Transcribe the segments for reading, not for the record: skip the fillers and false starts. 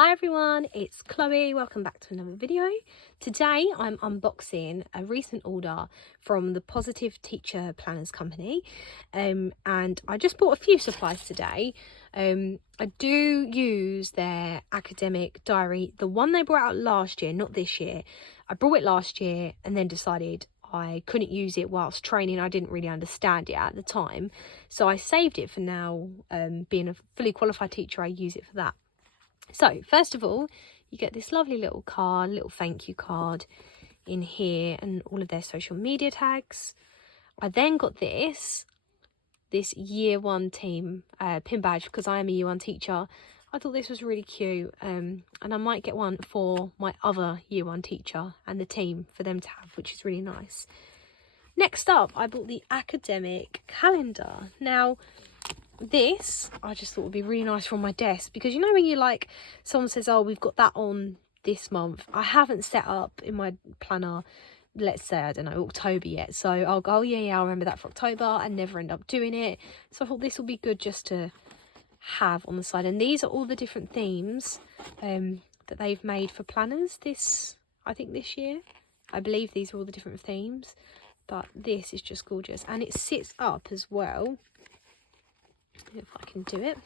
Hi everyone, it's Chloe. Welcome back to another video. Today I'm unboxing a recent order from the Positive Teacher Planners Company, and I just bought a few supplies today. I do use their academic diary, the one they brought out last year, not this year. I brought it last year and then decided I couldn't use it whilst training. I didn't really understand it at the time, so I saved it for now. Being a fully qualified teacher, I use it for that. So first of all, you get this lovely little card, little thank you card in here, and all of their social media tags. I then got this year one team pin badge because I am a year one teacher. I thought this was really cute, and I might get one for my other year one teacher and the team for them to have, which is really nice. Next up, I bought the academic calendar. Now, this I just thought would be really nice for on my desk, because you know when you like, someone says, oh, we've got that on this month. I haven't set up in my planner, let's say, I don't know, October yet, so I'll go, oh yeah, I'll remember that for October and never end up doing it. So I thought this will be good just to have on the side. And these are all the different themes that they've made for planners I think this year. I believe these are all the different themes, but this is just gorgeous, and it sits up as well. If I can do it.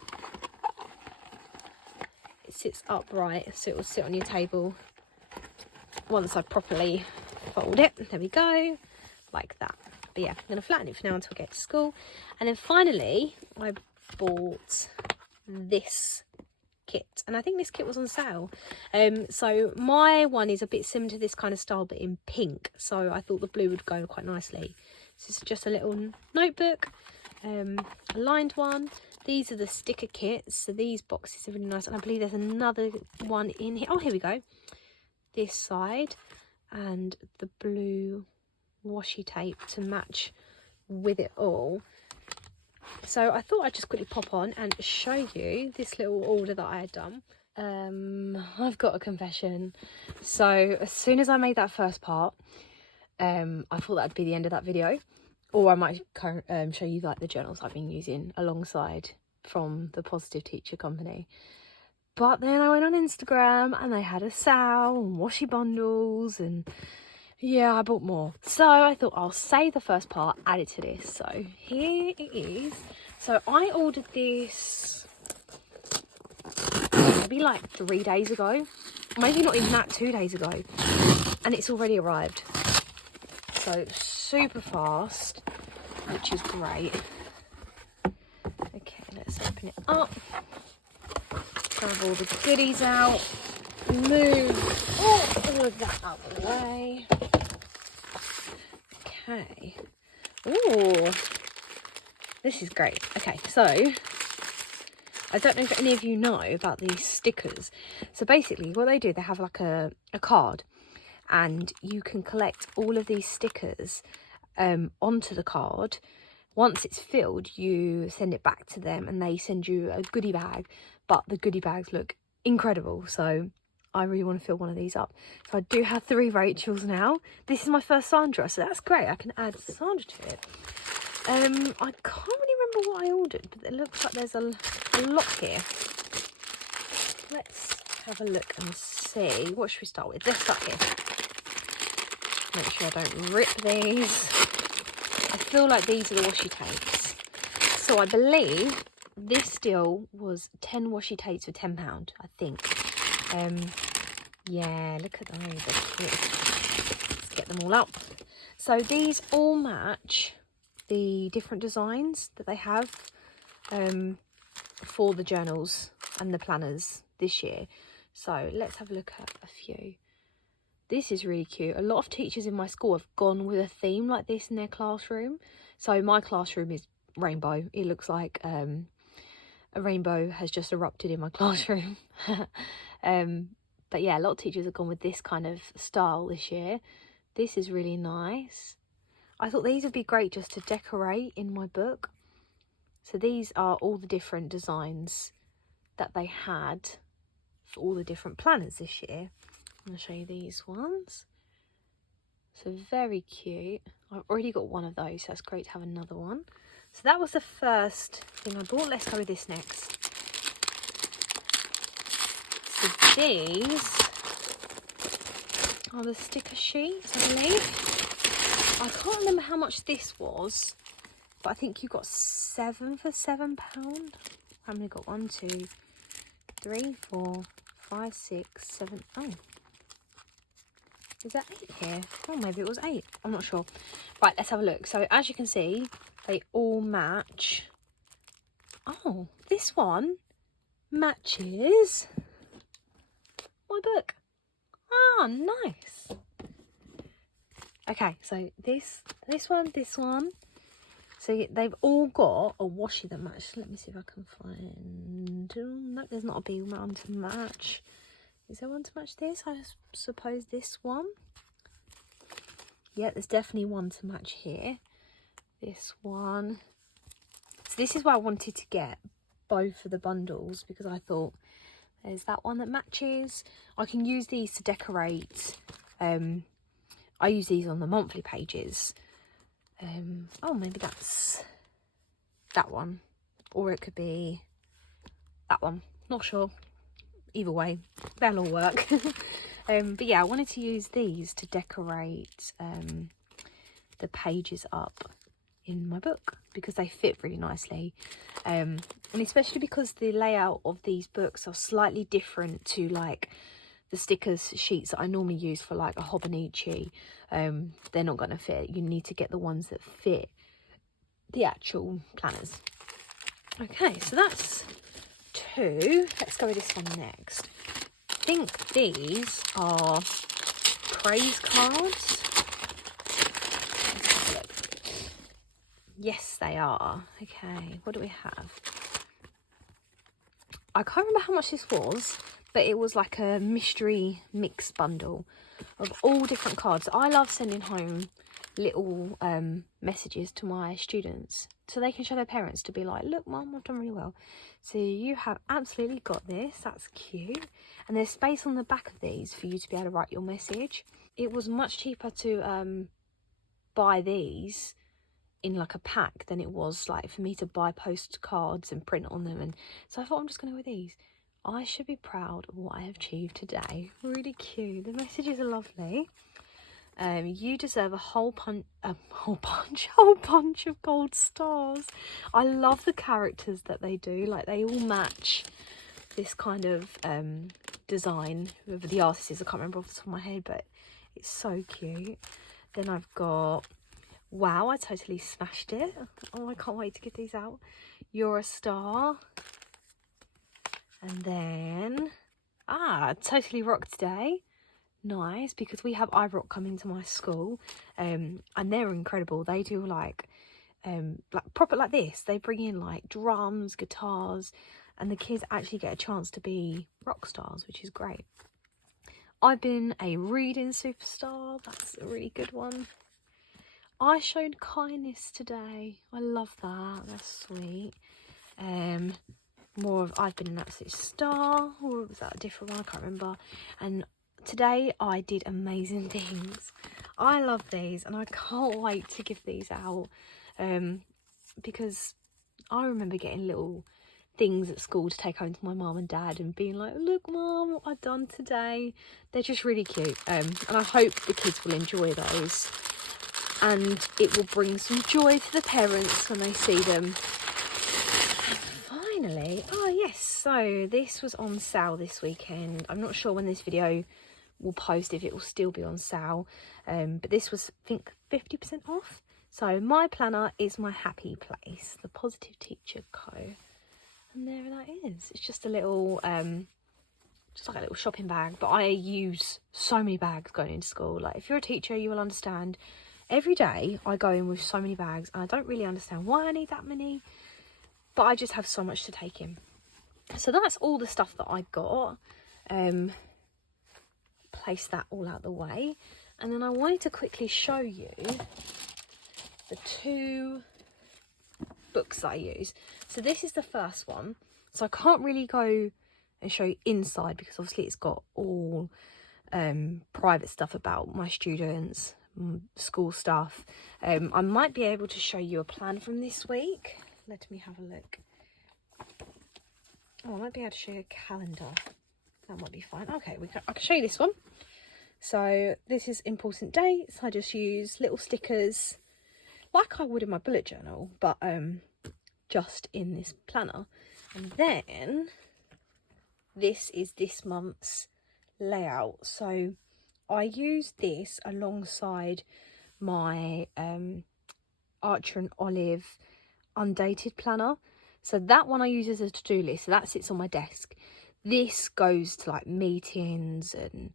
It sits upright, so it will sit on your table once I properly fold it. There we go, like that. But yeah, I'm going to flatten it for now until I get to school. And then finally, I bought this kit, and I think this kit was on sale. So my one is a bit similar to this kind of style, but in pink, so I thought the blue would go quite nicely. So it's just a little notebook. A lined one. These are the sticker kits, so these boxes are really nice, and I believe there's another one in here. Oh, here we go, this side, and the blue washi tape to match with it all. So I thought I'd just quickly pop on and show you this little order that I had done. I've got a confession. So as soon as I made that first part, I thought that'd be the end of that video. Or I might show you like the journals I've been using alongside from the Positive Teacher Company. But then I went on Instagram and they had a sale and washi bundles, and yeah, I bought more. So I thought I'll save the first part, add it to this. So here it is. So I ordered this maybe like 3 days ago. Maybe not even that, 2 days ago. And it's already arrived. So super fast, which is great. Okay, let's open it up, grab all the goodies out, move all of that out of the way. Okay, ooh, this is great. Okay, so I don't know if any of you know about these stickers. So basically what they do, they have like a card, and you can collect all of these stickers onto the card. Once it's filled, you send it back to them and they send you a goodie bag, but the goodie bags look incredible, so I really want to fill one of these up. So I do have 3 Rachels now. This is my first Sandra, so that's great. I can add Sandra to it. I can't really remember what I ordered, but it looks like there's a lot here. Let's have a look and see. What should we start with? Let's start here. Make sure I don't rip these. I feel like these are the washi tapes. So I believe this deal was 10 washi tapes for £10, I think. Yeah, look at those. Let's get them all up. So these all match the different designs that they have for the journals and the planners this year. So let's have a look at a few. This is really cute. A lot of teachers in my school have gone with a theme like this in their classroom. So my classroom is rainbow. It looks like a rainbow has just erupted in my classroom. But yeah, a lot of teachers have gone with this kind of style this year. This is really nice. I thought these would be great just to decorate in my book. So these are all the different designs that they had for all the different planners this year. I'm going to show you these ones. So very cute. I've already got one of those, so that's great to have another one. So that was the first thing I bought. Let's go with this next. It's the these are the sticker sheets, I believe. I can't remember how much this was, but I think you got 7 for £7. How many got? 1, 2, 3, 4, 5, 6, 7. Oh, is that 8 here? Oh, maybe it was 8. I'm not sure. Right, let's have a look. So as you can see, they all match. Oh, this one matches my book. Ah, nice. Okay, so this one. So they've all got a washi that matches. Let me see if I can find. No, there's not a big one to match. Is there one to match this? I suppose this one. Yeah, there's definitely one to match here. This one. So this is why I wanted to get both of the bundles, because I thought there's that one that matches. I can use these to decorate. I use these on the monthly pages. Oh, maybe that's that one, or it could be that one, not sure. Either way, they'll all work. But yeah, I wanted to use these to decorate the pages up in my book, because they fit really nicely, and especially because the layout of these books are slightly different to like the stickers sheets that I normally use for like a Hobonichi. They're not going to fit. You need to get the ones that fit the actual planners. Okay, so that's 2. Let's go with this one next. I think these are praise cards. Let's have a look. Yes, they are. Okay, what do we have? I can't remember how much this was, but it was like a mystery mix bundle of all different cards. I love sending home little messages to my students so they can show their parents, to be like, look Mum, I've done really well. So you have absolutely got this. That's cute. And there's space on the back of these for you to be able to write your message. It was much cheaper to buy these in like a pack than it was like for me to buy postcards and print on them. And so I thought, I'm just going to go with these. I should be proud of what I have achieved today. Really cute. The messages are lovely. You deserve a whole bunch of gold stars. I love the characters that they do. Like, they all match this kind of design. Whoever the artist is, I can't remember off the top of my head, but it's so cute. Then I've got, wow, I totally smashed it. Oh, I can't wait to get these out. You're a star. And then, totally rocked today. Nice, because we have iRock coming to my school, and they're incredible. They do like proper like this. They bring in like drums, guitars, and the kids actually get a chance to be rock stars, which is great. I've been a reading superstar. That's a really good one. I showed kindness today. I love that. That's sweet. More of I've been an absolute star, or was that a different one? I can't remember. And today I did amazing things. I love these, and I can't wait to give these out, because I remember getting little things at school to take home to my mum and dad and being like, look Mum, what I've done today. They're just really cute, and I hope the kids will enjoy those, and it will bring some joy to the parents when they see them. Finally, oh yes, so this was on sale this weekend. I'm not sure when this video will post, if it will still be on sale, but this was, I think, 50% off. So my planner is my happy place, the Positive Teacher Co. And there that is. It's just a little just like a little shopping bag, but I use so many bags going into school. Like, if you're a teacher, you will understand. Every day I go in with so many bags, and I don't really understand why I need that many, but I just have so much to take in. So that's all the stuff that I got. Place that all out the way, and then I wanted to quickly show you the 2 books that I use. So this is the first one, so I can't really go and show you inside, because obviously it's got all private stuff about my students, school stuff. I might be able to show you a plan from this week. Let me have a look. Oh, I might be able to show you a calendar. That might be fine. Okay, I can show you this one. So this is important dates. I just use little stickers like I would in my bullet journal, but just in this planner. And then this is this month's layout. So I use this alongside my Archer and Olive undated planner. So that one I use as a to-do list, so that sits on my desk. This goes to like meetings and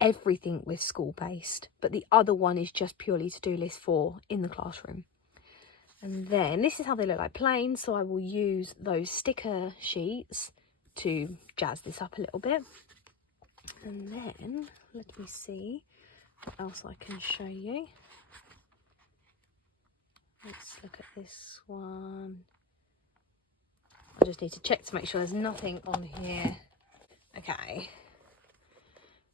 everything with school based, but the other one is just purely to-do list for in the classroom. And then this is how they look like plain, so I will use those sticker sheets to jazz this up a little bit. And then let me see what else I can show you. Let's look at this one. I just need to check to make sure there's nothing on here. Okay,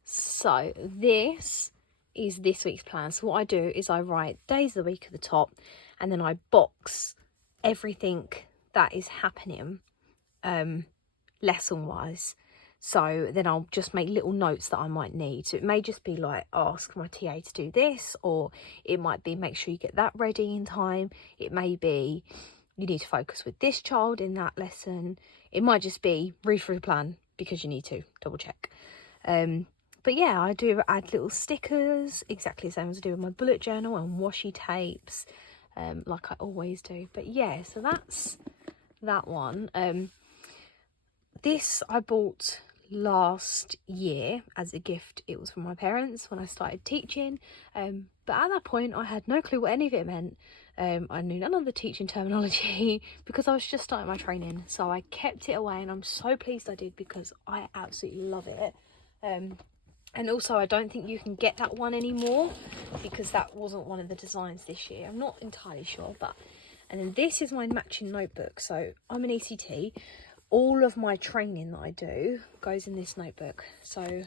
so this is this week's plan. So what I do is I write days of the week at the top, and then I box everything that is happening lesson wise. So then I'll just make little notes that I might need. So it may just be like ask my TA to do this, or it might be make sure you get that ready in time. It may be you need to focus with this child in that lesson. It might just be read through the plan because you need to double check. But yeah, I do add little stickers, exactly the same as I do with my bullet journal, and washi tapes, like I always do. But yeah, so that's that one. This I bought last year as a gift. It was from my parents when I started teaching, but at that point I had no clue what any of it meant. I knew none of the teaching terminology because I was just starting my training, so I kept it away, and I'm so pleased I did because I absolutely love it. And also I don't think you can get that one anymore because that wasn't one of the designs this year. I'm not entirely sure, but and then this is my matching notebook. So I'm an ECT. All of my training that I do goes in this notebook. So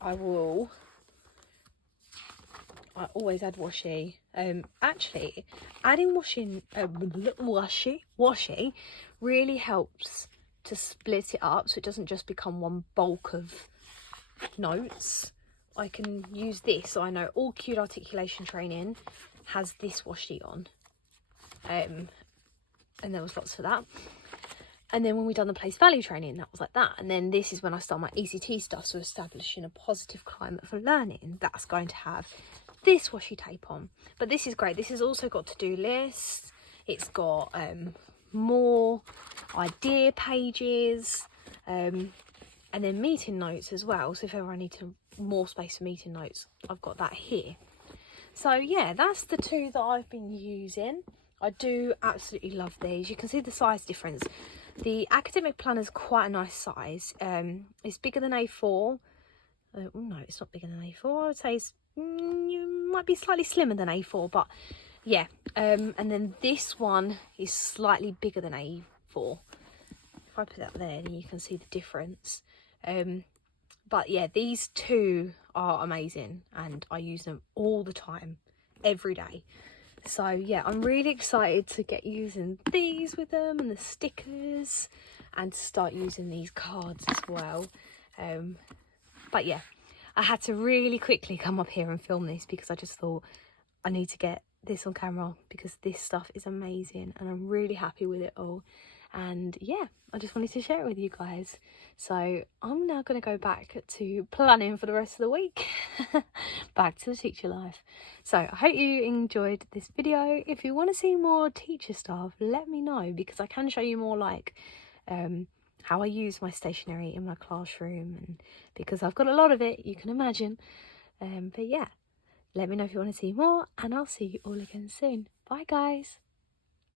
I always add washi. Actually, adding washi really helps to split it up so it doesn't just become one bulk of notes. I can use this, so I know all cued articulation training has this washi on. And there was lots for that. And then when we done the place value training, that was like that. And then this is when I start my ECT stuff, so establishing a positive climate for learning. That's going to have this washi tape on. But this is great. This has also got to-do lists. It's got more idea pages, and then meeting notes as well. So if ever I need more space for meeting notes, I've got that here. So yeah, that's the two that I've been using. I do absolutely love these. You can see the size difference. The academic planner is quite a nice size. It's bigger than A4. No, it's not bigger than A4. I would say it's might be slightly slimmer than A4, but yeah. And then this one is slightly bigger than A4. If I put that there, then you can see the difference. But yeah, these two are amazing, and I use them all the time, every day. So yeah, I'm really excited to get using these with them and the stickers, and to start using these cards as well. But yeah, I had to really quickly come up here and film this because I just thought I need to get this on camera because this stuff is amazing and I'm really happy with it all. And yeah, I just wanted to share it with you guys. So I'm now going to go back to planning for the rest of the week. Back to the teacher life. So I hope you enjoyed this video. If you want to see more teacher stuff, let me know, because I can show you more like how I use my stationery in my classroom, and because I've got a lot of it, you can imagine. But yeah, let me know if you want to see more, and I'll see you all again soon. Bye guys.